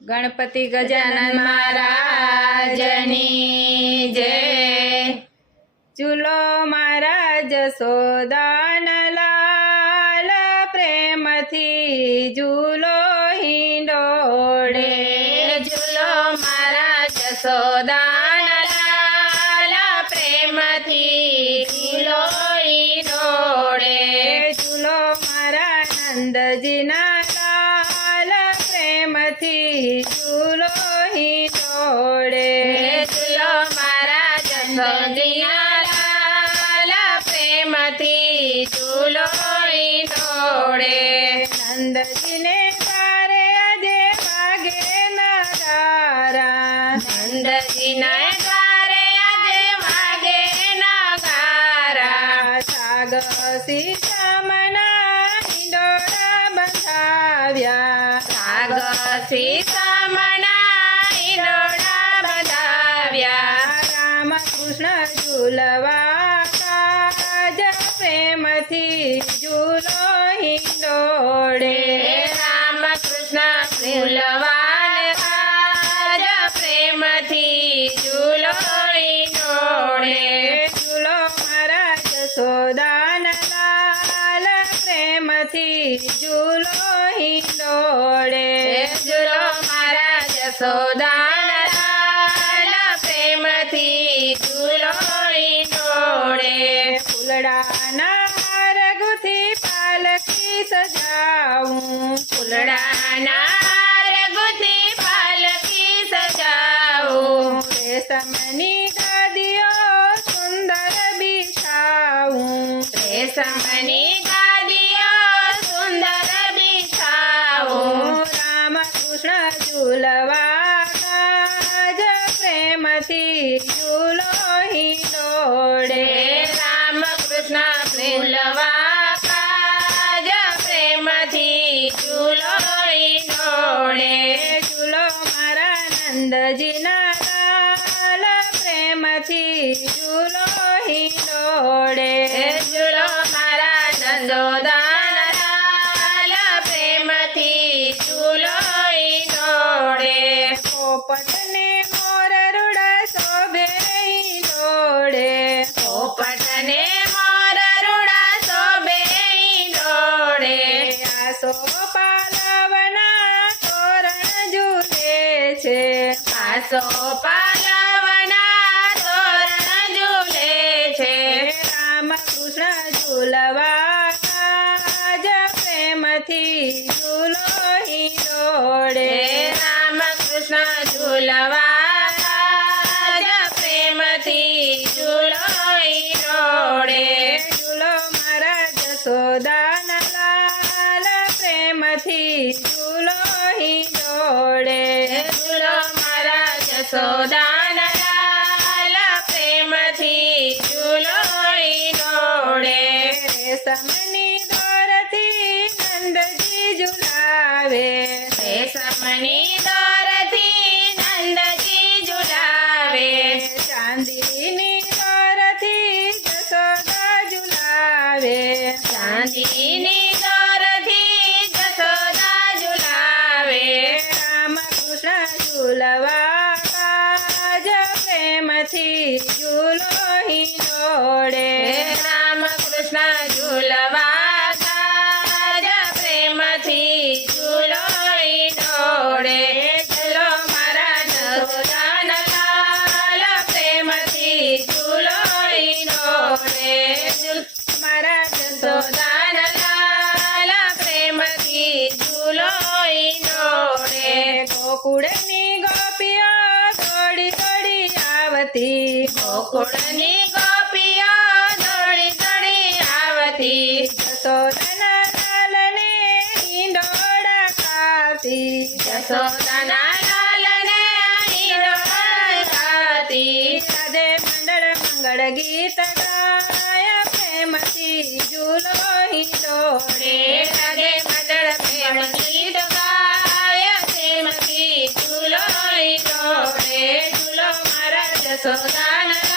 ગણપતિ ગજાનન મહારાજની જય ચૂલો મહારાજ સોદાન લાલ પ્રેમથી ઝૂલો હિંડોળે ઝૂલો મહારાજ સોદાન લાલ પ્રેમથી ઝૂલો હિંડોળે ઝૂલો મારા નંદજીના લાલ પ્રેમથી નગારા નંદજીને તારે આજે વાગે નગારા સાગ સીતામના હિંડોળા બંધાવ્યા સાગ સીતામના પ્રેમથી ઝૂલો હિંડોળે. જુલો મારા જસોદાન નંદજીના લાલ પ્રેમથી આસો પાલવના તોરણ ઝૂલે છે. રામ કૃષ્ણ ઝૂલવા કાજ પ્રેમથી ઝૂલો હિંડોળે. રામ કૃષ્ણ ઝૂલવા કાજ પ્રેમથી ઝૂલો હિંડોળે. ઝૂલો મારા જસોદાન લાલ પ્રેમથી રેશમની દોરથી નંદજી ઝુલાવે સમની દોરથી નંદજી ઝુલાવે ચાંદીની દોરથી જસોદા ઝુલાવે ચાંદીની દોરથી જસોદા ઝુલાવે રામ કૃષ્ણ ઝુલવા જ પ્રેમથી ઝૂલો આવતી ગોકુળની ગોપીઓ દોડી દોડી આવતી. જસોદાના લાલને હિંડોળા ખાતી જસોદાના મારા